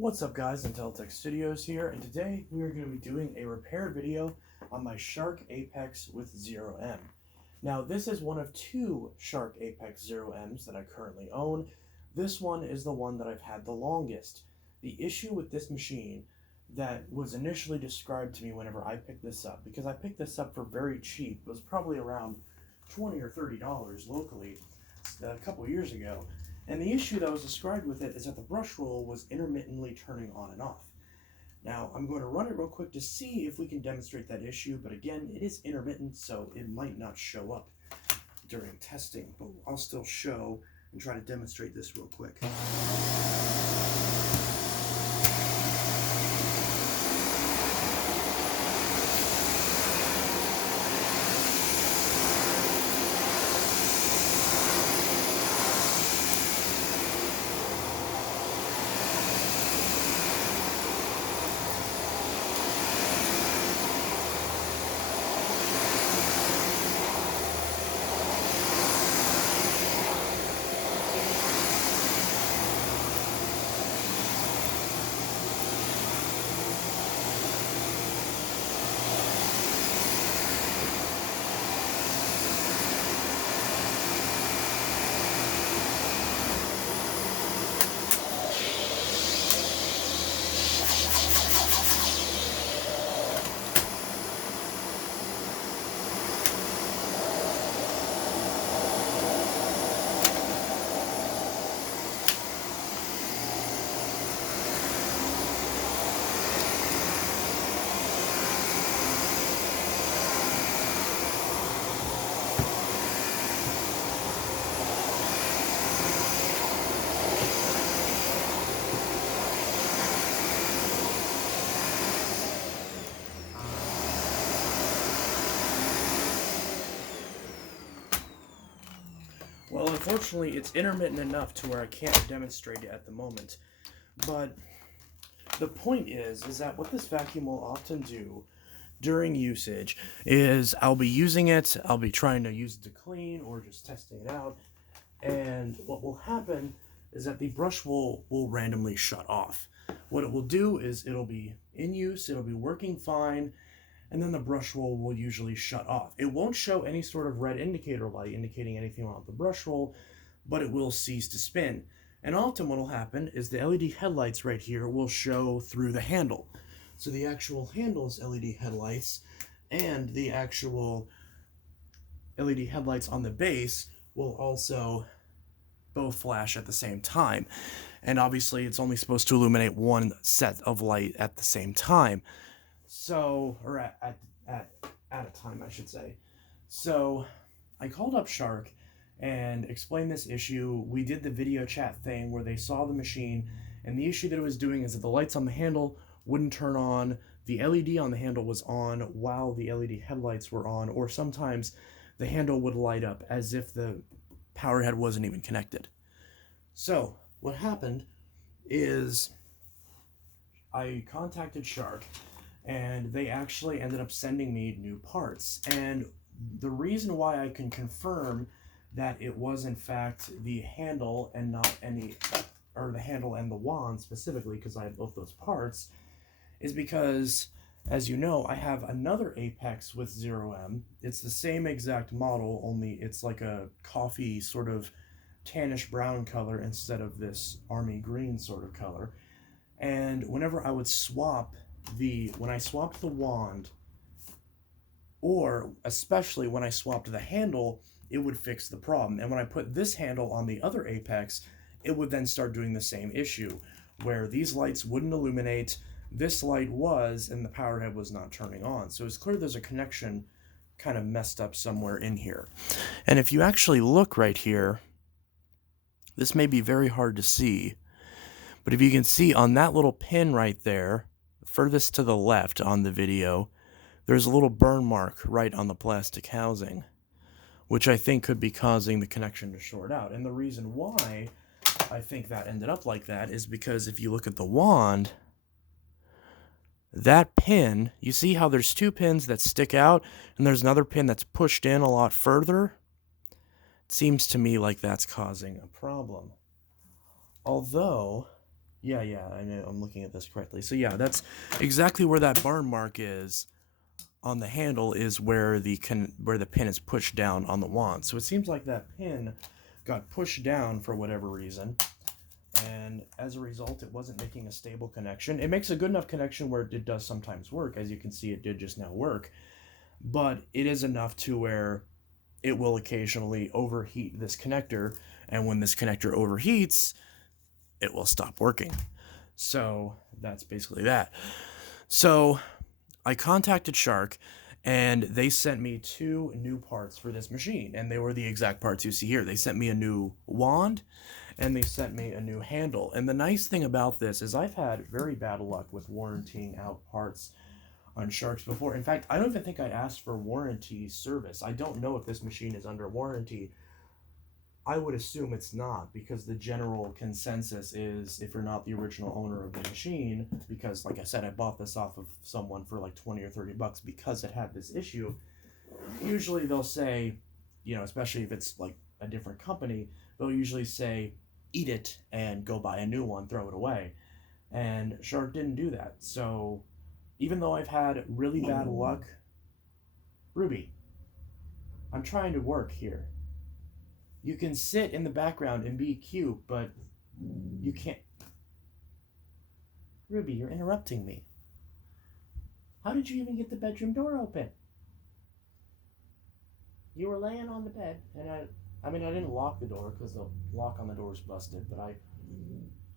What's up guys, Inteltech Studios here, and today we are going to be doing a repair video on my Shark Apex with 0M. Now this is one of two Shark Apex 0Ms that I currently own. This one is the one that I've had the longest. The issue with this machine that was initially described to me whenever I picked this up, because I picked this up for very cheap, it was probably around $20 or $30 locally a couple years ago. And the issue that was described with it is that the brush roll was intermittently turning on and off. Now, I'm going to run it real quick to see if we can demonstrate that issue, but again, it is intermittent, so it might not show up during testing, but I'll still show and try to demonstrate this real quick. Well, unfortunately, it's intermittent enough to where I can't demonstrate it at the moment. But the point is that what this vacuum will often do during usage is I'll be using it, I'll be trying to use it to clean or just testing it out, and what will happen is that the brush will randomly shut off. What it will do is it'll be in use, it'll be working fine, and then the brush roll will usually shut off. It won't show any sort of red indicator light indicating anything wrong with the brush roll, but it will cease to spin. And often what will happen is the LED headlights right here will show through the handle. So the actual handle's LED headlights and the actual LED headlights on the base will also both flash at the same time. And obviously it's only supposed to illuminate one set of light at the same time. So, or at a time, I should say. So, I called up Shark and explained this issue. We did the video chat thing where they saw the machine, and the issue that it was doing is that the lights on the handle wouldn't turn on, the LED on the handle was on while the LED headlights were on, or sometimes the handle would light up as if the power head wasn't even connected. So, what happened is I contacted Shark, and they actually ended up sending me new parts. And the reason why I can confirm that it was in fact the handle and not the handle and the wand specifically, because I have both those parts, is because, as you know, I have another Apex with 0M. It's the same exact model, only it's like a coffee sort of tannish brown color instead of this army green sort of color. And whenever I would swap when I swapped the wand, or especially when I swapped the handle, it would fix the problem. And when I put this handle on the other Apex, it would then start doing the same issue, where these lights wouldn't illuminate, this light was, and the power head was not turning on. So it's clear there's a connection kind of messed up somewhere in here. And if you actually look right here, this may be very hard to see, but if you can see on that little pin right there, furthest to the left on the video, there's a little burn mark right on the plastic housing, which I think could be causing the connection to short out. And the reason why I think that ended up like that is because if you look at the wand, that pin, you see how there's two pins that stick out and there's another pin that's pushed in a lot further? It seems to me like that's causing a problem. Although Yeah, I know, I'm looking at this correctly. So yeah, that's exactly where that burn mark is on the handle, is where where the pin is pushed down on the wand. So it seems like that pin got pushed down for whatever reason, and as a result it wasn't making a stable connection. It makes a good enough connection where it does sometimes work. As you can see, it did just now work, but it is enough to where it will occasionally overheat this connector, and when this connector overheats, it will stop working. So that's basically that. So I contacted Shark, and they sent me 2 new parts for this machine, and they were the exact parts you see here. They sent me a new wand, and they sent me a new handle. And the nice thing about this is I've had very bad luck with warrantying out parts on Sharks before. In fact, I don't even think I asked for warranty service. I don't know if this machine is under warranty. I would assume it's not, because the general consensus is, if you're not the original owner of the machine, because like I said, I bought this off of someone for like 20 or 30 bucks because it had this issue. Usually they'll say, especially if it's like a different company, they'll usually say, eat it and go buy a new one, throw it away. And Shark didn't do that. So even though I've had really bad luck, Ruby, I'm trying to work here. You can sit in the background and be cute, but you can't. Ruby, you're interrupting me. How did you even get the bedroom door open? You were laying on the bed, and I didn't lock the door because the lock on the door is busted, but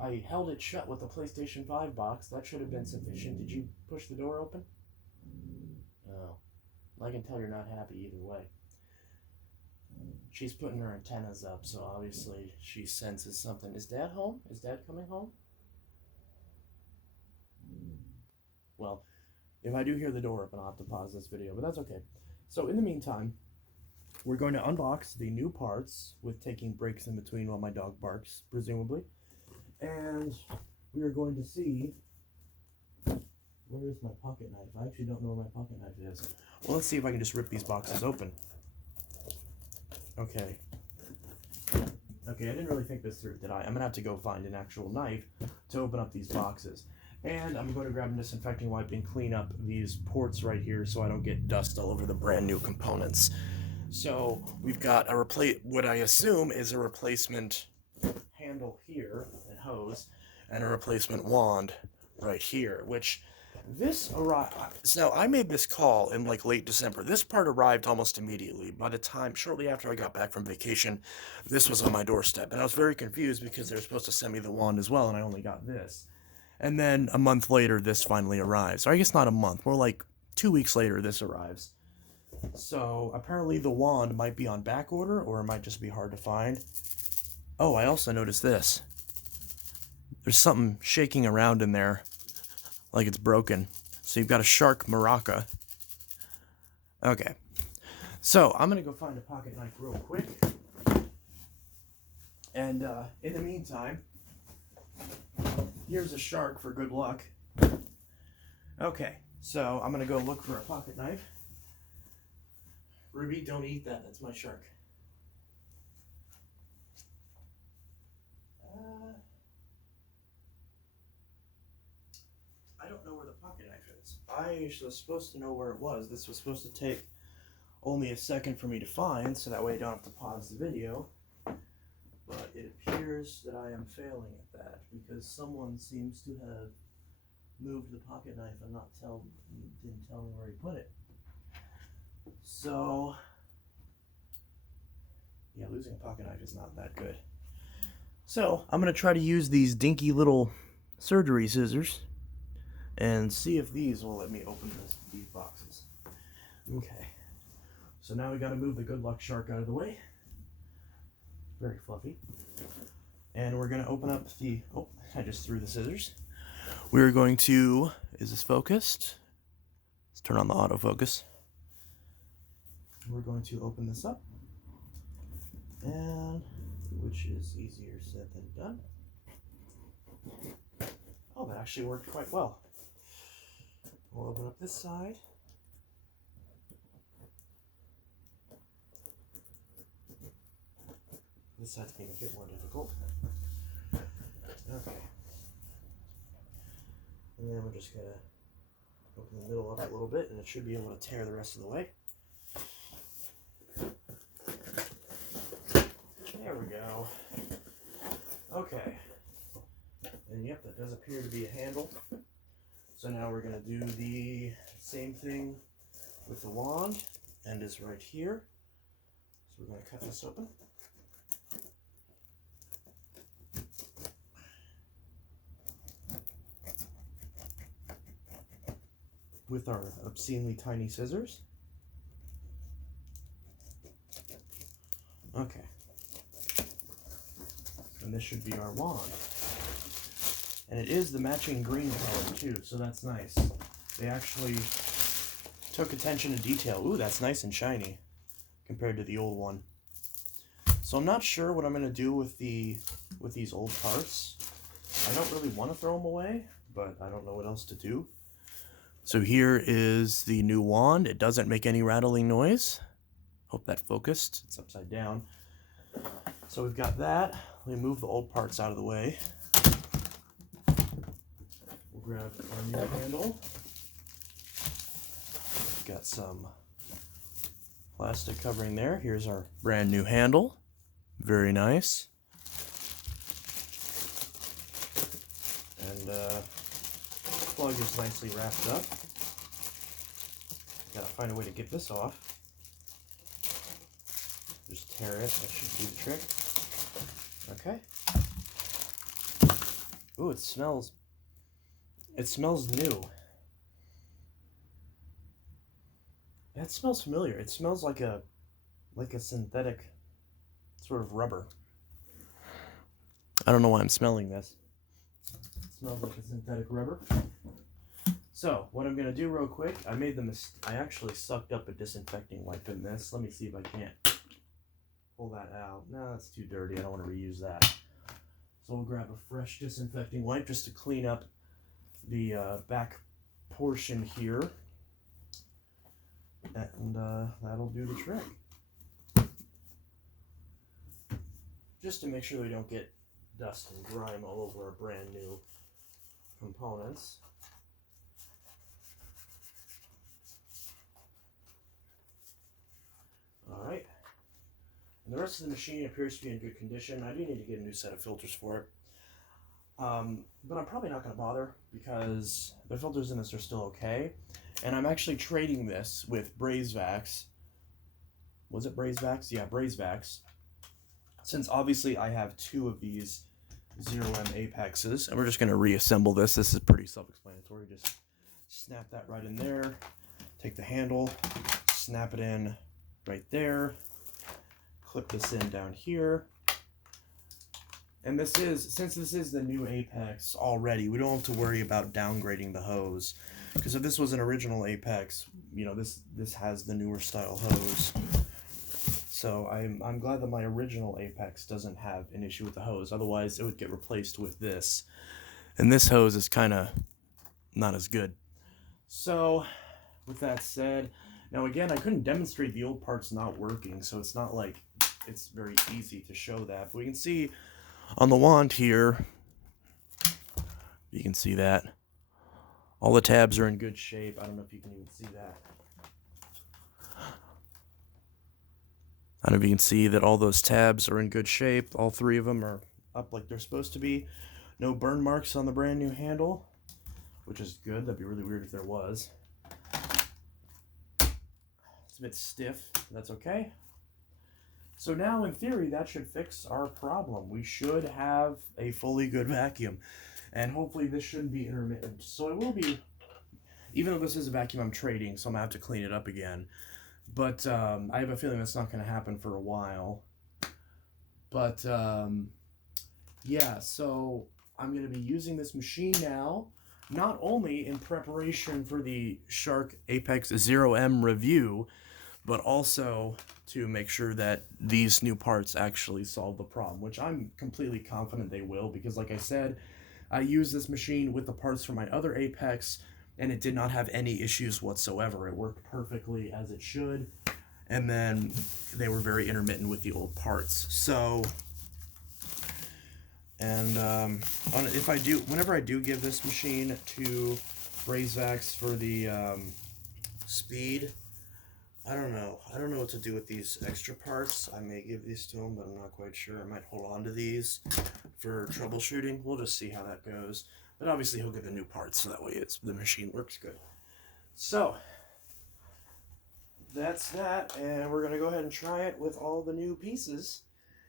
I held it shut with a PlayStation 5 box. That should have been sufficient. Did you push the door open? Oh, I can tell you're not happy either way. She's putting her antennas up, so obviously she senses something. Is Dad home? Is Dad coming home? Well, if I do hear the door open, I'll have to pause this video, but that's okay. So in the meantime, we're going to unbox the new parts with taking breaks in between while my dog barks, presumably. And we are going to see... Where is my pocket knife? I actually don't know where my pocket knife is. Well, let's see if I can just rip these boxes open. Okay, I didn't really think this through, did I? I'm going to have to go find an actual knife to open up these boxes. And I'm going to grab a disinfecting wipe and clean up these ports right here so I don't get dust all over the brand new components. So we've got what I assume is a replacement handle here and hose, and a replacement wand right here, which... This arrived. So I made this call in like late December. This part arrived almost immediately. By the time, shortly after I got back from vacation, this was on my doorstep. And I was very confused because they were supposed to send me the wand as well, and I only got this. And then a month later, this finally arrives. Or I guess not a month, more like 2 weeks later, this arrives. So apparently the wand might be on back order, or it might just be hard to find. Oh, I also noticed this. There's something shaking around in there, like it's broken. So you've got a Shark maraca. Okay. So I'm going to go find a pocket knife real quick. And in the meantime, here's a Shark for good luck. Okay. So I'm going to go look for a pocket knife. Ruby, don't eat that. That's my Shark. I don't know where the pocket knife is. I was supposed to know where it was. This was supposed to take only a second for me to find, so that way I don't have to pause the video. But it appears that I am failing at that, because someone seems to have moved the pocket knife and didn't tell me where he put it. So, yeah, losing a pocket knife is not that good. So, I'm going to try to use these dinky little surgery scissors and see if these will let me open these boxes. Okay. So now we got to move the good luck Shark out of the way. Very fluffy. And we're going to open up the... Oh, I just threw the scissors. We're going to... Is this focused? Let's turn on the autofocus. We're going to open this up. And... which is easier said than done. Oh, that actually worked quite well. We'll open up this side. This side's being a bit more difficult. Okay. And then we're just going to open the middle up a little bit, and it should be able to tear the rest of the way. There we go. Okay. And yep, that does appear to be a handle. So now we're going to do the same thing with the wand. End is right here. So we're going to cut this open. With our obscenely tiny scissors. Okay. And this should be our wand. And it is the matching green color too, so that's nice. They actually took attention to detail. Ooh, that's nice and shiny compared to the old one. So I'm not sure what I'm going to do with these old parts. I don't really want to throw them away, but I don't know what else to do. So here is the new wand. It doesn't make any rattling noise. Hope that focused. It's upside down. So we've got that. Let me move the old parts out of the way. We'll grab our new handle. Got some plastic covering there. Here's our brand new handle. Very nice. And plug is nicely wrapped up. Gotta find a way to get this off. Just tear it. That should do the trick. Okay. Ooh, it smells new. That smells familiar. It smells like a synthetic sort of rubber. I don't know why I'm smelling this. It smells like a synthetic rubber. So, what I'm going to do real quick, I actually sucked up a disinfecting wipe in this. Let me see if I can't pull that out. No, that's too dirty. I don't want to reuse that. So we'll grab a fresh disinfecting wipe just to clean up the back portion here. And that'll do the trick. Just to make sure we don't get dust and grime all over our brand new components. Alright. And the rest of the machine appears to be in good condition. I do need to get a new set of filters for it. But I'm probably not going to bother because the filters in this are still okay. And I'm actually trading this with BrazeVax. Was it BrazeVax? Yeah, BrazeVax. Since obviously I have two of these 0M Apexes, and we're just going to reassemble this. This is pretty self-explanatory. Just snap that right in there. Take the handle, snap it in right there. Clip this in down here. And since this is the new Apex already, we don't have to worry about downgrading the hose. Because if this was an original Apex, you know, this has the newer style hose. So I'm glad that my original Apex doesn't have an issue with the hose. Otherwise, it would get replaced with this. And this hose is kind of not as good. So, with that said, now again, I couldn't demonstrate the old parts not working, so it's not like it's very easy to show that. But we can see on the wand here, you can see that. All the tabs are in good shape. I don't know if you can even see that. I don't know if you can see that all those tabs are in good shape. All three of them are up like they're supposed to be. No burn marks on the brand new handle, which is good. That'd be really weird if there was. It's a bit stiff. That's okay. So now, in theory, that should fix our problem. We should have a fully good vacuum. And hopefully this shouldn't be intermittent. So it will be, even though this is a vacuum I'm trading, so I'm going to have to clean it up again. But I have a feeling that's not going to happen for a while. But yeah, so I'm going to be using this machine now, not only in preparation for the Shark Apex 0M review, but also to make sure that these new parts actually solve the problem, which I'm completely confident they will, because like I said, I used this machine with the parts from my other Apex, and it did not have any issues whatsoever. It worked perfectly as it should, and then they were very intermittent with the old parts. So, And whenever I do give this machine to Brazevax for the speed, I don't know what to do with these extra parts. I may give these to him, but I'm not quite sure. I might hold on to these for troubleshooting. We'll just see how that goes. But obviously he'll get the new parts, so that way the machine works good. So that's that, and we're gonna go ahead and try it with all the new pieces.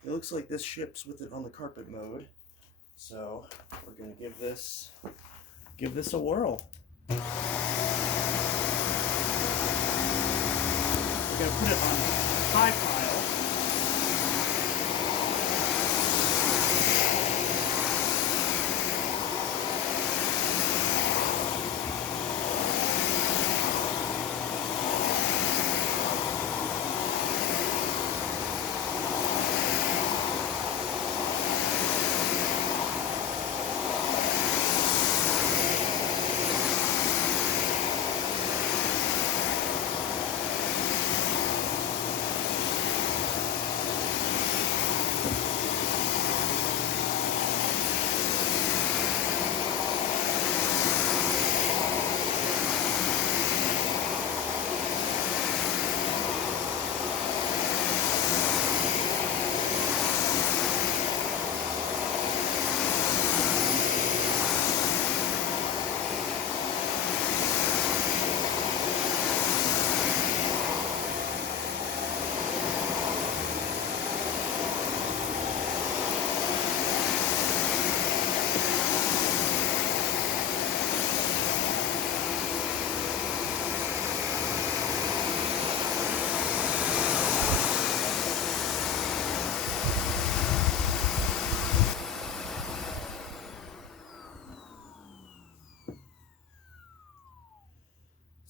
It looks like this ships with it on the carpet mode, so we're gonna give this a whirl. We're gonna put it on high pile.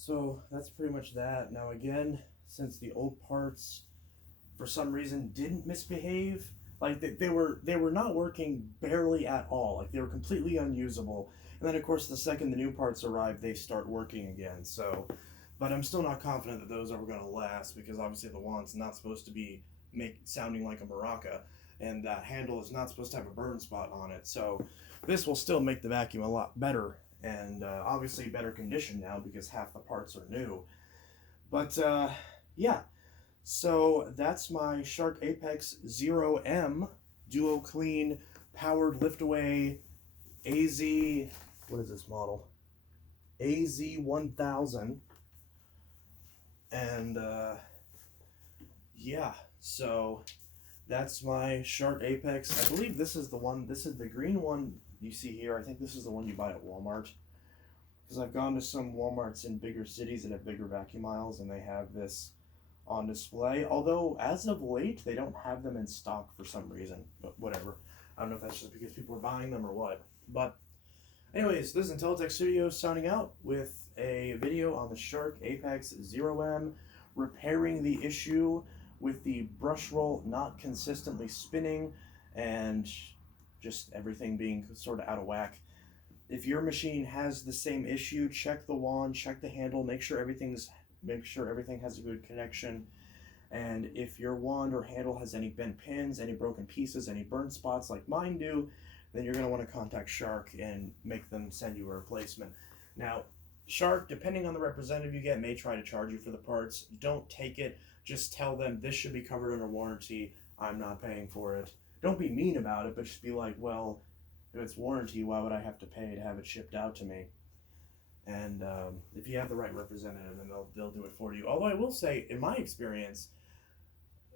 So that's pretty much that. Now again, since the old parts for some reason didn't misbehave, like they were not working barely at all. Like they were completely unusable. And then of course the second the new parts arrive, they start working again. So, but I'm still not confident that those are going to last, because obviously the wand's not supposed to be sounding like a maraca, and that handle is not supposed to have a burn spot on it. So this will still make the vacuum a lot better, and obviously better condition now because half the parts are new. But yeah, so that's my Shark Apex 0M Duo Clean Powered Liftaway AZ, what is this model? AZ1000. And yeah, so that's my Shark Apex. I believe this is the one, this is the green one you see here. I think this is the one you buy at Walmart, because I've gone to some Walmarts in bigger cities that have bigger vacuum aisles, and they have this on display. Although, as of late, they don't have them in stock for some reason, but whatever. I don't know if that's just because people are buying them or what. But anyways, this is Intelitech Studios signing out with a video on the Shark Apex 0M, repairing the issue with the brush roll not consistently spinning and just everything being sort of out of whack. If your machine has the same issue, check the wand, check the handle, make sure everything has a good connection. And if your wand or handle has any bent pins, any broken pieces, any burn spots like mine do, then you're going to want to contact Shark and make them send you a replacement. Now, Shark, depending on the representative you get, may try to charge you for the parts. Don't take it. Just tell them this should be covered under warranty. I'm not paying for it. Don't be mean about it, but just be like, well, if it's warranty, why would I have to pay to have it shipped out to me? And if you have the right representative, then they'll do it for you. Although I will say, in my experience,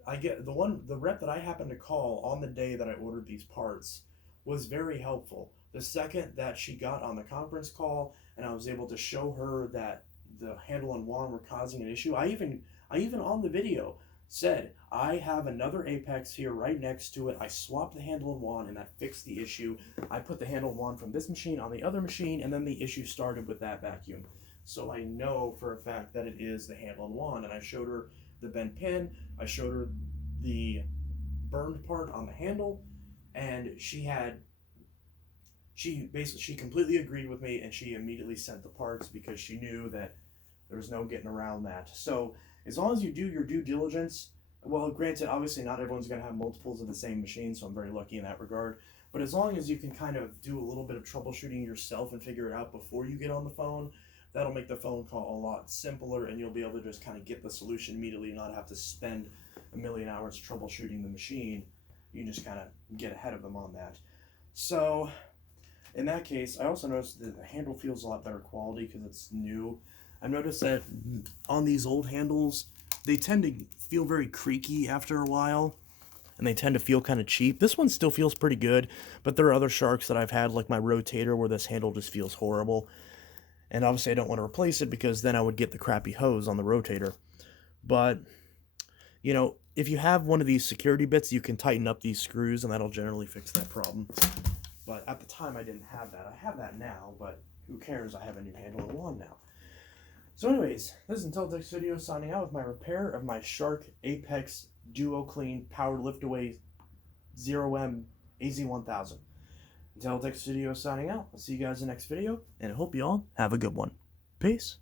I get the rep that I happened to call on the day that I ordered these parts was very helpful. The second that she got on the conference call and I was able to show her that the handle and wand were causing an issue, I even on the video said, I have another Apex here right next to it. I swapped the handle and wand and that fixed the issue. I put the handle and wand from this machine on the other machine, and then the issue started with that vacuum. So I know for a fact that it is the handle and wand, and I showed her the bent pin, I showed her the burned part on the handle, and she completely agreed with me, and she immediately sent the parts because she knew that there was no getting around that. So as long as you do your due diligence, well, granted, obviously not everyone's going to have multiples of the same machine, so I'm very lucky in that regard. But as long as you can kind of do a little bit of troubleshooting yourself and figure it out before you get on the phone, that'll make the phone call a lot simpler, and you'll be able to just kind of get the solution immediately, not have to spend a million hours troubleshooting the machine. You can just kind of get ahead of them on that. So in that case, I also noticed that the handle feels a lot better quality because it's new. I've noticed that on these old handles, they tend to feel very creaky after a while, and they tend to feel kind of cheap. This one still feels pretty good, but there are other Sharks that I've had, like my Rotator, where this handle just feels horrible. And obviously I don't want to replace it because then I would get the crappy hose on the Rotator. But, you know, if you have one of these security bits, you can tighten up these screws, and that'll generally fix that problem. But at the time I didn't have that. I have that now, but who cares? I have a new handle and wand now. So anyways, this is Intellitek's video signing out with my repair of my Shark Apex Duo Clean Power Lift Away 0M AZ1000. Intellitek's video signing out. I'll see you guys in the next video, and I hope you all have a good one. Peace.